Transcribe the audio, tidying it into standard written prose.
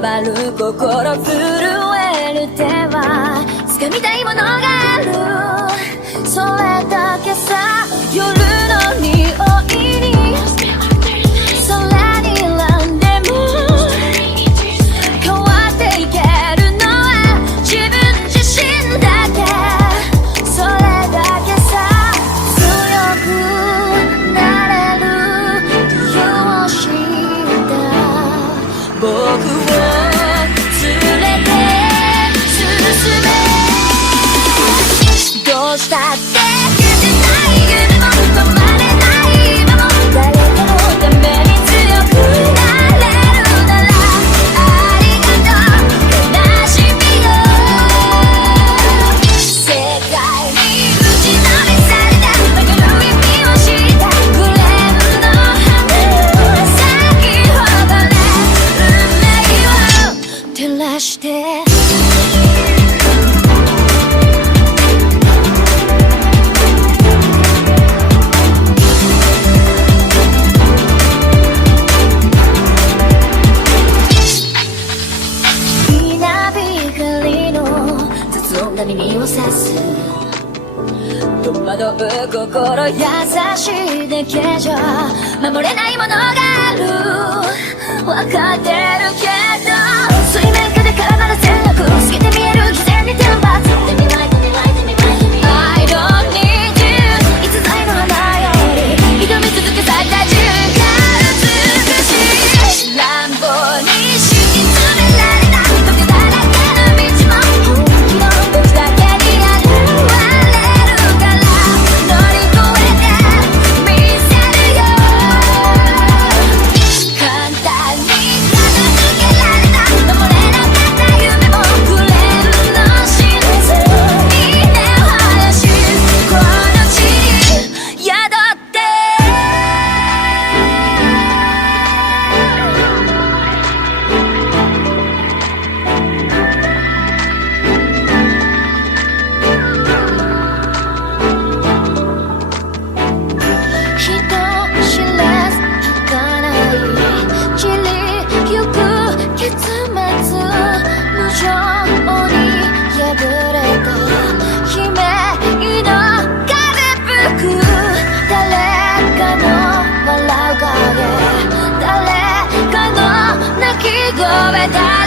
回る心震える手は掴みたいものがある、それだけさ。夜の匂いに空に選んでも変わっていけるのは自分自身だけ、それだけさ。強くなれる理由を知った僕を連れて進め、どうしたって消せない夢も止まれない今も、誰かのために強くなれるならありがとう悲しみよ。世界に打ちのめされた曲の意味を知ったグレーの花を咲き誇れ運命を照らして、耳を刺す戸惑う心優しいだけじゃ守れないものがある、分かってるけど水面下で絡まる戦略透けて見える偽善に天罰 I don't need you いつぞやの花より挑み続け咲いた自分が美しい乱暴に敷き詰められた時だらけの道も誰かの泣き声だ